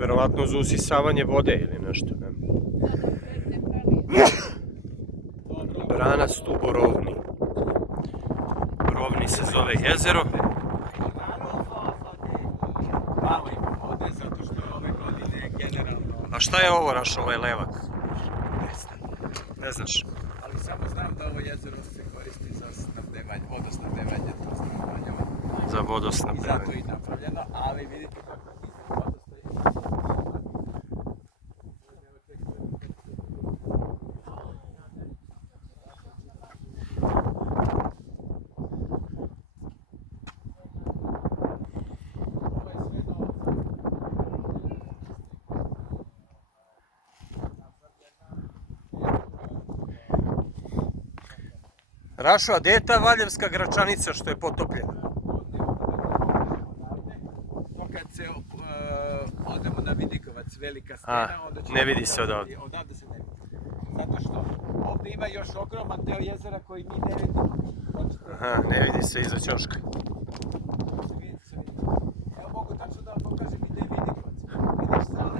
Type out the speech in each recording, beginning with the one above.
Verovatno za usisavanje vode ili nešto. Ne? Brana Stuborovni. Rovni se zove jezero. A šta je ovo naš ovaj levak? Ne znaš? Ali samo znam da ovo jezero se koristi za snabdevanje, vodosnabdevanje. Za vodosnabdevanje. I zato je napravljeno, ali vidite kako voda stoji. Rašo, a gdje je ta Valjevska Gračanica što je potopljena? Kad se odemo na Vidikovac, velika stena, onda će... Ne vidi se odavde. Odavde se ne vidi. Zato što ovdje ima još ogroman deo jezera koji mi ne vidimo. Aha, ne vidi se iza ćoška. Evo mogu tačno da vam pokažem i gdje je Vidikovac. Vidiš sada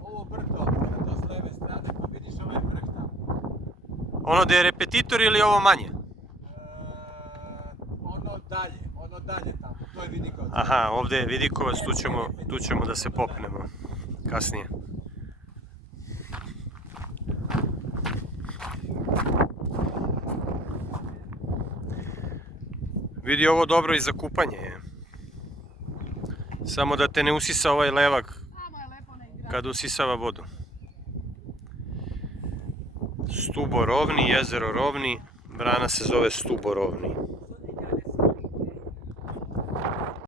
ovo brdo, to s leve strane, pa vidiš ovaj vrh tamo. Ono gdje je repetitor ili ovo manje? Ono dalje tamo, to je Vidikovac. Aha, ovdje je Vidikovac, tu ćemo da se popnemo kasnije. Vidi, ovo dobro i za kupanje je. Samo da te ne usisa ovaj levak kad usisava vodu. Stuborovni, jezero Rovni, brana se zove Stuborovni.